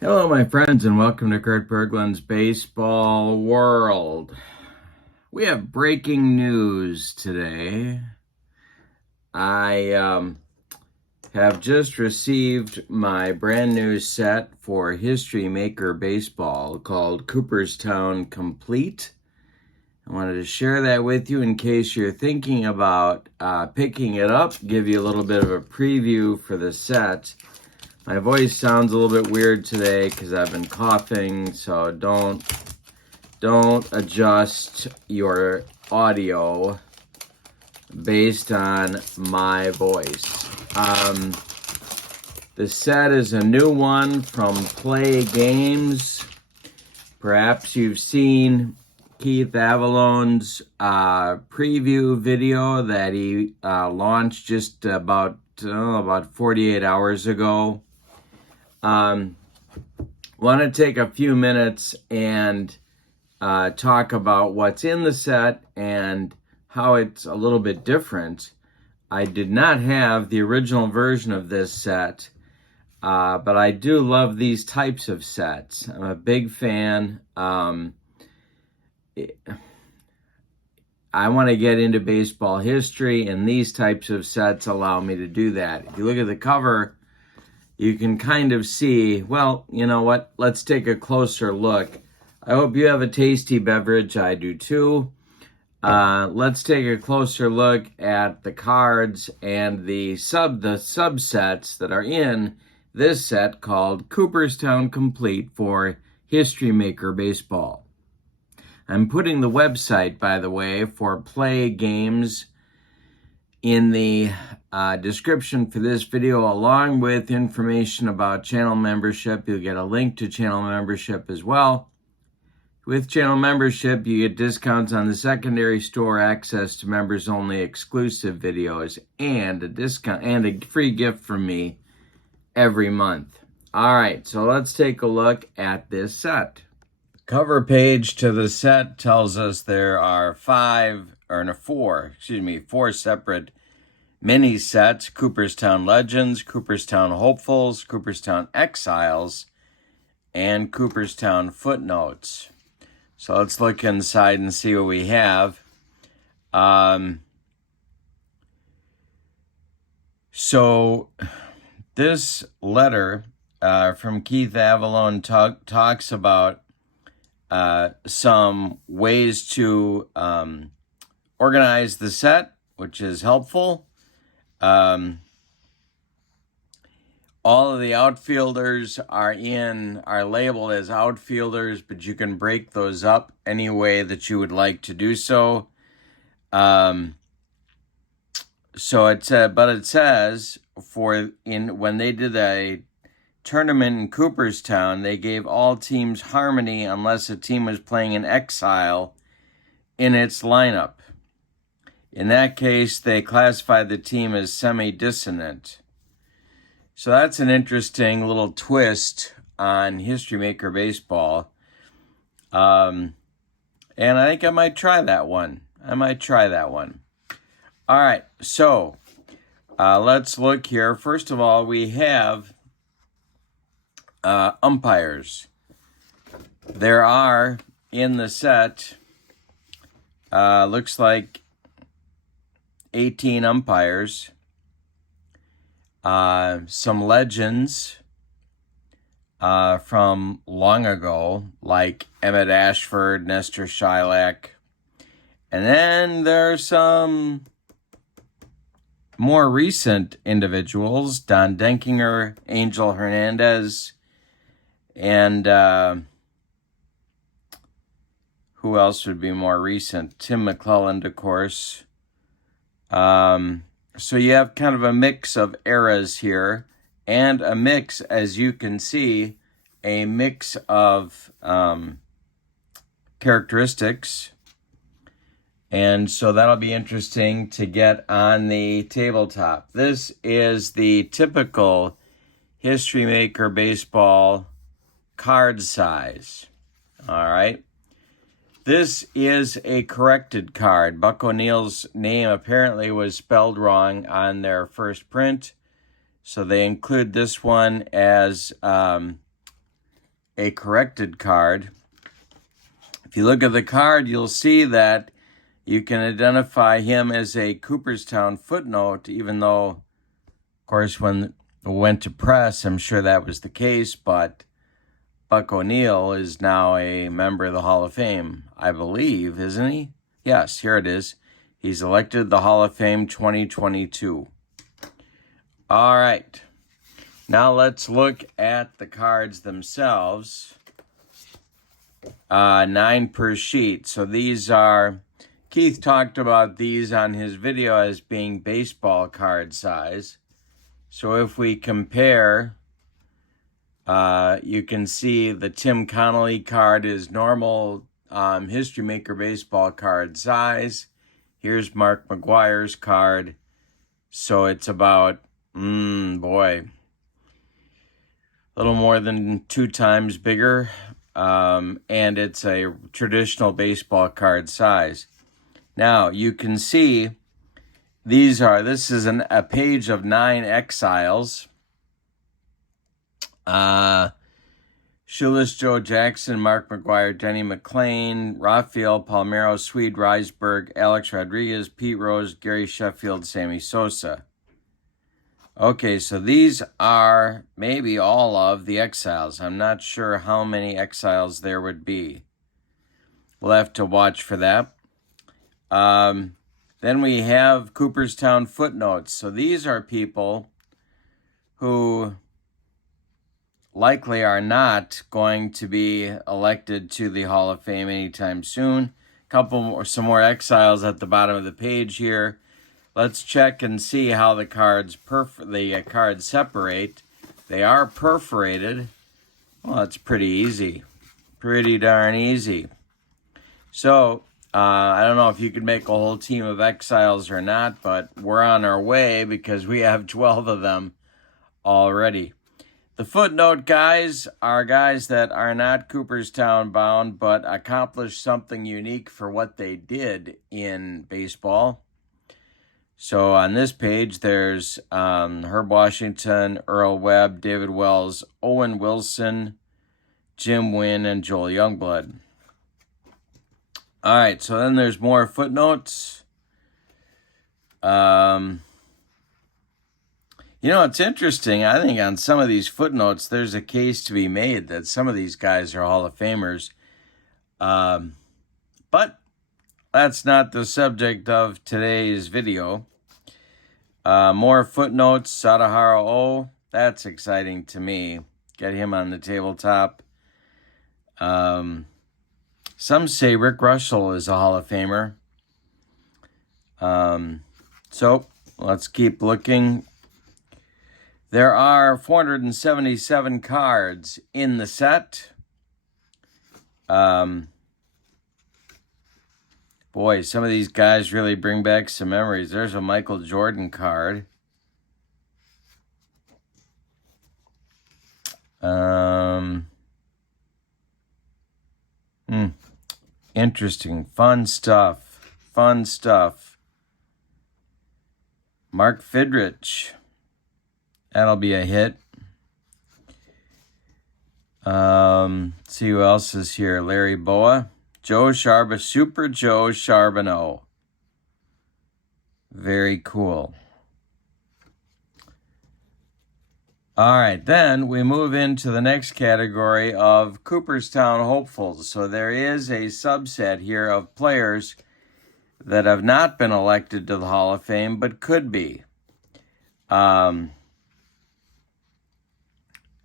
Hello, my friends, and welcome to Kurt Berglund's Baseball World. We have breaking news today. I have just received my brand new set for History Maker Baseball called Cooperstown Complete. I wanted to share that with you in case you're thinking about picking it up, give you a little bit of a preview for the set. My voice sounds a little bit weird today because I've been coughing, so don't adjust your audio based on my voice. The set is a new one from Play Games. Perhaps you've seen Keith Avalon's preview video that he launched just about 48 hours ago. Want to take a few minutes and talk about what's in the set and how it's a little bit different. I did not have the original version of this set, but I do love these types of sets. I'm a big fan. I want to get into baseball history, and these types of sets allow me to do that. If you look at the cover, you can kind of see, well, you know what? Let's take a closer look. I hope you have a tasty beverage. I do too. Let's take a closer look at the cards and the subsets that are in this set called Cooperstown Complete for History Maker Baseball. I'm putting the website, by the way, for Play Games in the description for this video, along with information about channel membership. You'll get a link to channel membership as well. With channel membership, you get discounts on the secondary store, access to members-only exclusive videos, and a discount and a free gift from me every month. All right, so let's take a look at this set. Cover page to the set tells us there are four separate mini sets: Cooperstown Legends, Cooperstown Hopefuls, Cooperstown Exiles, and Cooperstown Footnotes. So let's look inside and see what we have. So this letter from Keith Avalon talks about some ways to organize the set, which is helpful. All of the outfielders are labeled as outfielders, but you can break those up any way that you would like to do so. It says when they did a tournament in Cooperstown, they gave all teams harmony unless a team was playing an exile in its lineup. In that case, they classified the team as semi-dissonant. So that's an interesting little twist on History Maker Baseball. And I think I might try that one. All right, so let's look here. First of all, we have umpires. There are in the set, looks like 18 umpires. Some legends from long ago, like Emmett Ashford, Nestor Shylock. And then there's some more recent individuals: Don Denkinger, Angel Hernandez, and who else would be more recent? Tim McClelland, of course. So you have kind of a mix of eras here, and a mix, as you can see, a mix of characteristics. And so that'll be interesting to get on the tabletop. This is the typical History Maker Baseball card size. All right. This is a corrected card. Buck O'Neill's name apparently was spelled wrong on their first print, so they include this one as a corrected card. If you look at the card, you'll see that you can identify him as a Cooperstown footnote, even though, of course, when it went to press, I'm sure that was the case, but Buck O'Neil is now a member of the Hall of Fame, I believe, isn't he? Yes, here it is. He's elected to the Hall of Fame 2022. All right. Now let's look at the cards themselves. 9 per sheet. So these are, Keith talked about these on his video as being baseball card size. So if we compare, you can see the Tim Connolly card is normal History Maker baseball card size. Here's Mark McGwire's card. So it's about, a little more than 2 times bigger. And it's a traditional baseball card size. Now, you can see this is a page of 9 exiles. Shoeless Joe Jackson, Mark McGwire, Denny McLean, Rafael Palmeiro, Swede Risberg, Alex Rodriguez, Pete Rose, Gary Sheffield, Sammy Sosa. Okay, so these are maybe all of the exiles. I'm not sure how many exiles there would be. We'll have to watch for that. Then we have Cooperstown footnotes. So these are people who likely are not going to be elected to the Hall of Fame anytime soon. Some more exiles at the bottom of the page here. Let's check and see how the cards separate. They are perforated. Well, that's pretty easy. Pretty darn easy. So, I don't know if you could make a whole team of exiles or not, but we're on our way because we have 12 of them already. The footnote guys are guys that are not Cooperstown bound, but accomplished something unique for what they did in baseball. So on this page, there's Herb Washington, Earl Webb, David Wells, Owen Wilson, Jim Wynn, and Joel Youngblood. All right, so then there's more footnotes. It's interesting. I think on some of these footnotes, there's a case to be made that some of these guys are Hall of Famers. But that's not the subject of today's video. More footnotes. Sadaharu O. That's exciting to me. Get him on the tabletop. Some say Rick Russell is a Hall of Famer. So let's keep looking. There are 477 cards in the set. Boy, some of these guys really bring back some memories. There's a Michael Jordan card. Interesting. Fun stuff. Mark Fidrich. That'll be a hit. See who else is here. Larry Boa. Super Joe Charbonneau. Very cool. All right, then we move into the next category of Cooperstown hopefuls. So there is a subset here of players that have not been elected to the Hall of Fame, but could be.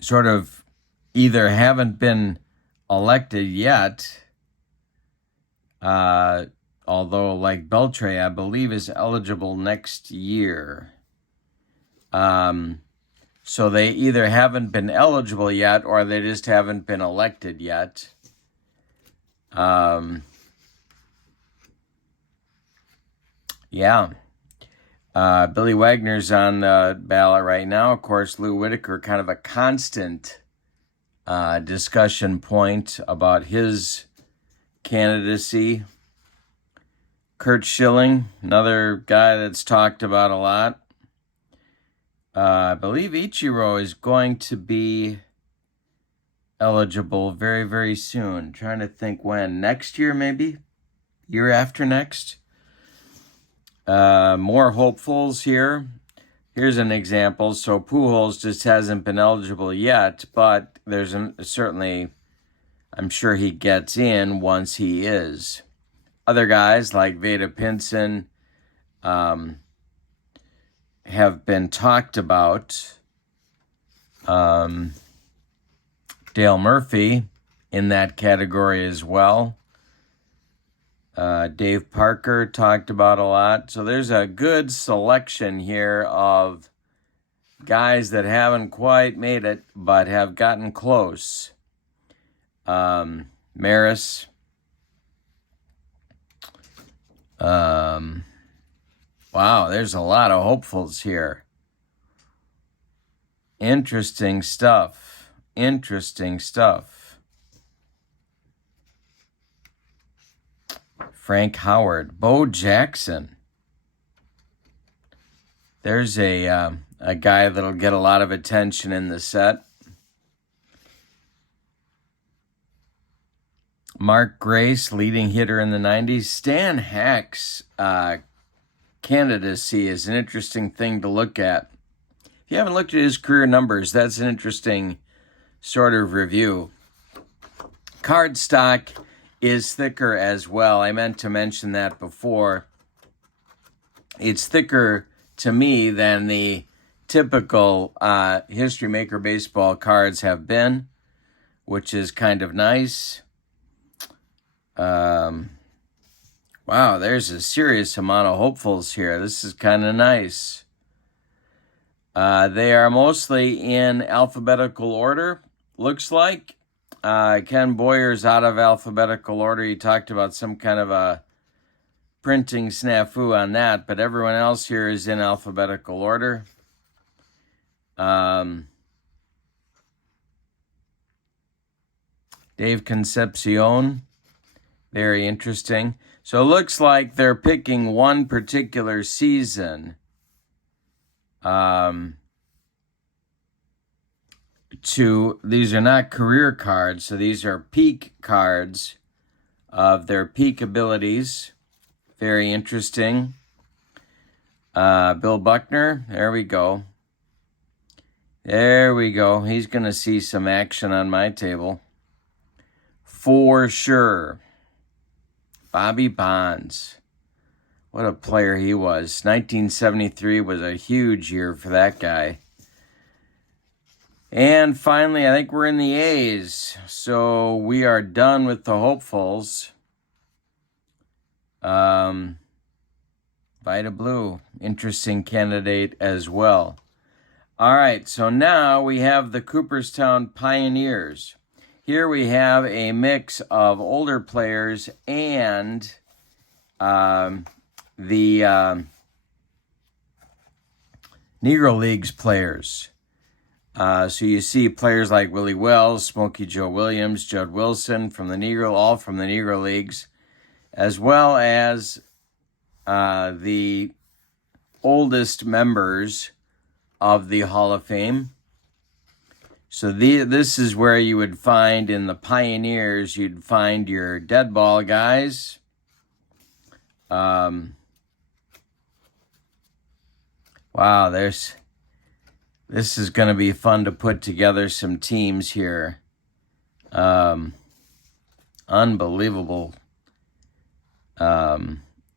Sort of either haven't been elected yet, although like Beltre, I believe, is eligible next year. So they either haven't been eligible yet or they just haven't been elected yet. Billy Wagner's on the ballot right now. Of course, Lou Whitaker, kind of a constant discussion point about his candidacy. Kurt Schilling, another guy that's talked about a lot. I believe Ichiro is going to be eligible very, very soon. Trying to think when. Next year, maybe? Year after next? More hopefuls here. Here's an example. So Pujols just hasn't been eligible yet, but there's certainly, I'm sure he gets in once he is. Other guys like Veda Pinson have been talked about. Dale Murphy in that category as well. Dave Parker talked about a lot. So there's a good selection here of guys that haven't quite made it, but have gotten close. Maris. Wow, there's a lot of hopefuls here. Interesting stuff. Interesting stuff. Frank Howard, Bo Jackson. There's a guy that'll get a lot of attention in the set. Mark Grace, leading hitter in the 90s. Stan Hack's candidacy is an interesting thing to look at. If you haven't looked at his career numbers, that's an interesting sort of review. Card stock is thicker as well. I meant to mention that before. It's thicker to me than the typical History Maker baseball cards have been, which is kind of nice. Wow, there's a serious amount of hopefuls here. This is kind of nice. They are mostly in alphabetical order, looks like. Ken Boyer's out of alphabetical order. He talked about some kind of a printing snafu on that, but everyone else here is in alphabetical order. Dave Concepcion, very interesting. So it looks like they're picking one particular season these are not career cards, so these are peak cards of their peak abilities. Very interesting. Bill Buckner, there we go. There we go. He's going to see some action on my table. For sure. Bobby Bonds. What a player he was. 1973 was a huge year for that guy. And finally, I think we're in the A's. So we are done with the hopefuls. Vida Blue, interesting candidate as well. All right, so now we have the Cooperstown Pioneers. Here we have a mix of older players and the Negro Leagues players. So you see players like Willie Wells, Smokey Joe Williams, Judd Wilson from the all from the Negro Leagues, as well as the oldest members of the Hall of Fame. So this is where you would find in the Pioneers, you'd find your dead ball guys. Wow, this is going to be fun to put together some teams here. Unbelievable. The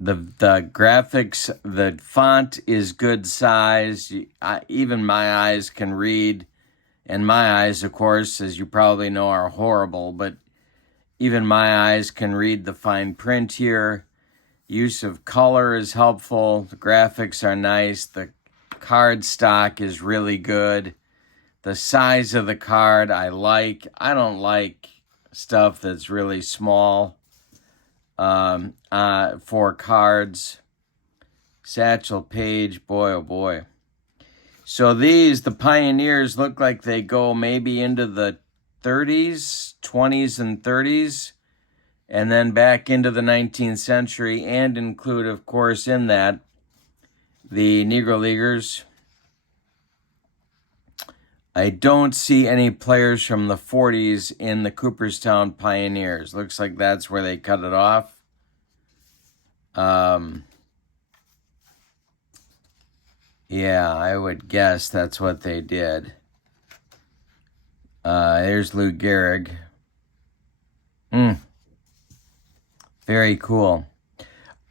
graphics, the font is good size. Even my eyes can read. And my eyes, of course, as you probably know, are horrible. But even my eyes can read the fine print here. Use of color is helpful. The graphics are nice. The card stock is really good. The size of the card I like. I don't like stuff that's really small for cards. Satchel Paige, boy oh boy. So the Pioneers look like they go maybe into the 30s, 20s and 30s, and then back into the 19th century, and include, of course, in that, the Negro Leaguers. I don't see any players from the 40s in the Cooperstown Pioneers. Looks like that's where they cut it off. Yeah, I would guess that's what they did. Here's Lou Gehrig. Very cool.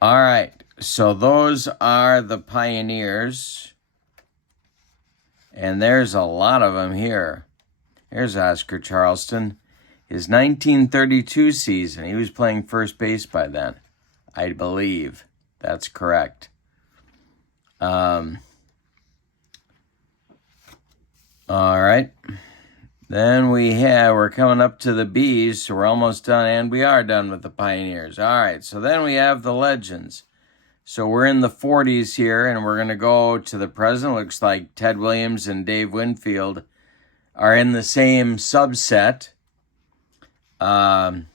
All right, so those are the Pioneers. And there's a lot of them here. Here's Oscar Charleston. His 1932 season. He was playing first base by then, I believe. That's correct. All right. Then we're coming up to the Bs, so we're almost done, and we are done with the Pioneers. All right, so then we have the Legends. So we're in the 40s here, and we're going to go to the present. Looks like Ted Williams and Dave Winfield are in the same subset. There's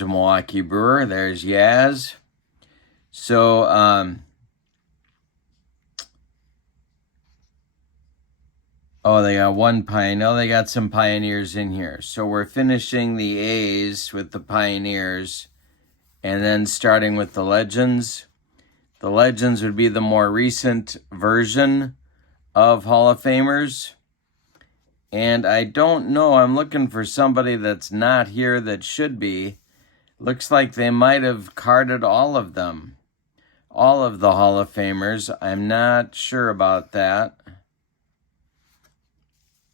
a Milwaukee Brewer. There's Yaz. So, they got one Pioneer. No, they got some Pioneers in here. So we're finishing the A's with the Pioneers and then starting with the Legends. The Legends would be the more recent version of Hall of Famers. And I don't know. I'm looking for somebody that's not here that should be. Looks like they might have carded all of them. All of the Hall of Famers. I'm not sure about that.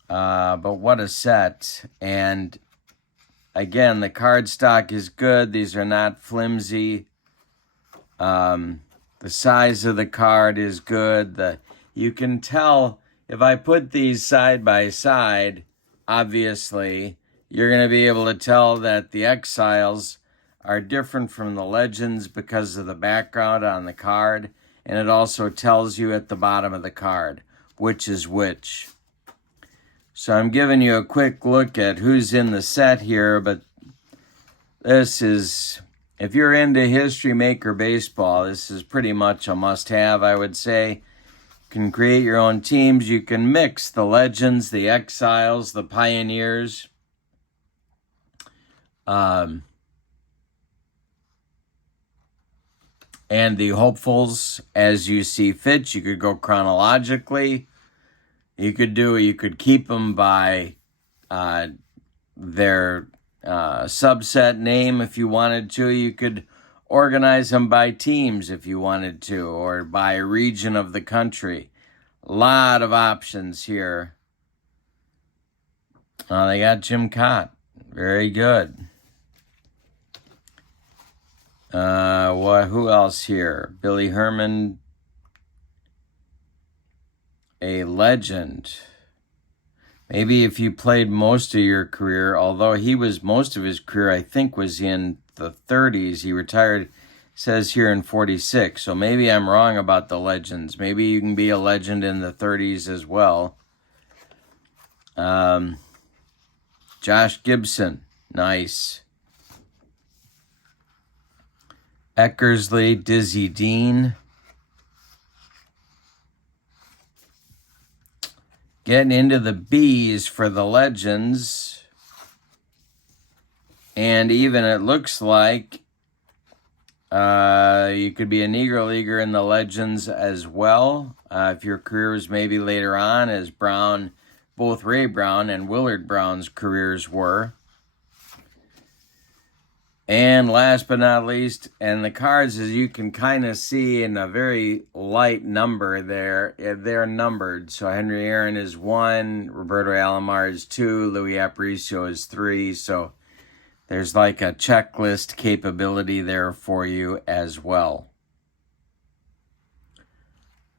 But what a set. And again, the card stock is good. These are not flimsy. The size of the card is good. You can tell if I put these side by side, obviously, you're going to be able to tell that the Exiles are different from the Legends because of the background on the card. And it also tells you at the bottom of the card which is which. So I'm giving you a quick look at who's in the set here, but this is, if you're into History Maker Baseball, this is pretty much a must-have, I would say. You can create your own teams. You can mix the Legends, the Exiles, the Pioneers. And the Hopefuls as you see fit. You could go chronologically. You could keep them by their subset name if you wanted to. You could organize them by teams if you wanted to, or by region of the country. A lot of options here. They got Jim Cott. Very good. Who else here? Billy Herman, a legend. Maybe if you played most of your career, although most of his career, I think, was in the 30s. He retired, says here, in 46. So maybe I'm wrong about the Legends. Maybe you can be a legend in the 30s as well. Josh Gibson. Nice. Eckersley, Dizzy Dean. Getting into the B's for the Legends. And even it looks like you could be a Negro Leaguer in the Legends as well. If your career was maybe later on, as Brown, both Ray Brown and Willard Brown's careers were. And last but not least, and the cards, as you can kind of see in a very light number there, they're numbered. So Henry Aaron is 1, Roberto Alomar is 2, Louis Aparicio is 3. So there's like a checklist capability there for you as well.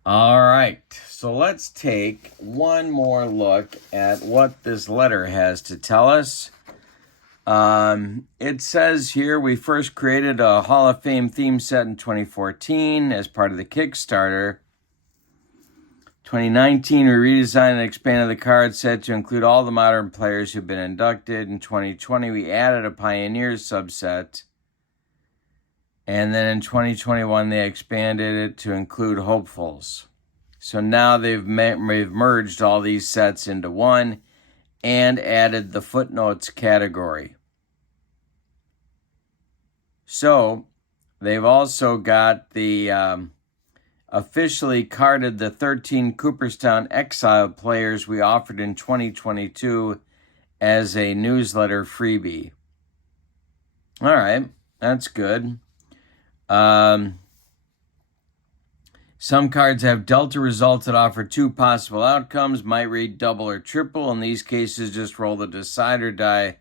All right, so let's take one more look at what this letter has to tell us. It says here, we first created a Hall of Fame theme set in 2014 as part of the Kickstarter. 2019, we redesigned and expanded the card set to include all the modern players who've been inducted. In 2020, we added a Pioneers subset. And then in 2021, they expanded it to include hopefuls. So now they've merged all these sets into one and added the footnotes category. So they've also got the officially carded the 13 Cooperstown Exile players we offered in 2022 as a newsletter freebie. All right, that's good. Some cards have delta results that offer 2 possible outcomes, might read double or triple. In these cases, just roll the decider die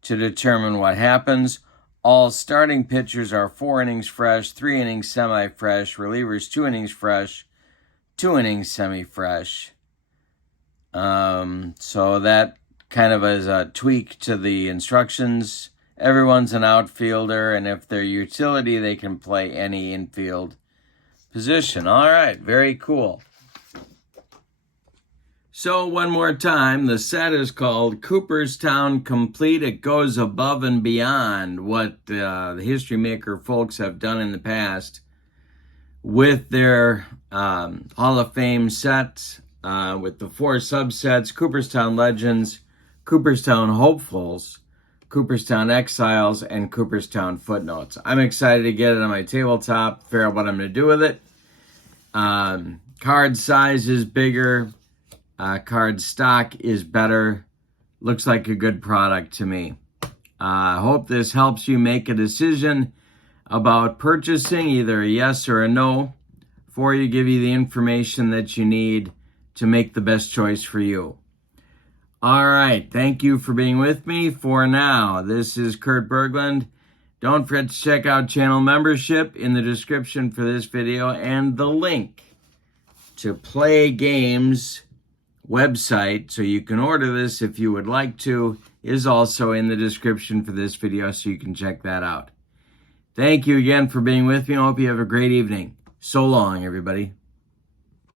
to determine what happens. All starting pitchers are 4 innings fresh, 3 innings semi-fresh, relievers 2 innings fresh, 2 innings semi-fresh. So that kind of is a tweak to the instructions. Everyone's an outfielder, and if they're utility, they can play any infield position. All right, very cool. So one more time, the set is called Cooperstown Complete. It goes above and beyond what the History Maker folks have done in the past with their Hall of Fame sets, with the 4 subsets: Cooperstown Legends, Cooperstown Hopefuls, Cooperstown Exiles, and Cooperstown Footnotes. I'm excited to get it on my tabletop, figure out what I'm going to do with it. Card size is bigger. Card stock is better. Looks like a good product to me. I hope this helps you make a decision about purchasing, either a yes or a no, for you, give you the information that you need to make the best choice for you. All right, thank you for being with me for now. This is Kurt Berglund. Don't forget to check out channel membership in the description for this video, and the link to Play Games website, so you can order this if you would like to, is also in the description for this video, so you can check that out. Thank you again for being with me. I hope you have a great evening. So long, everybody.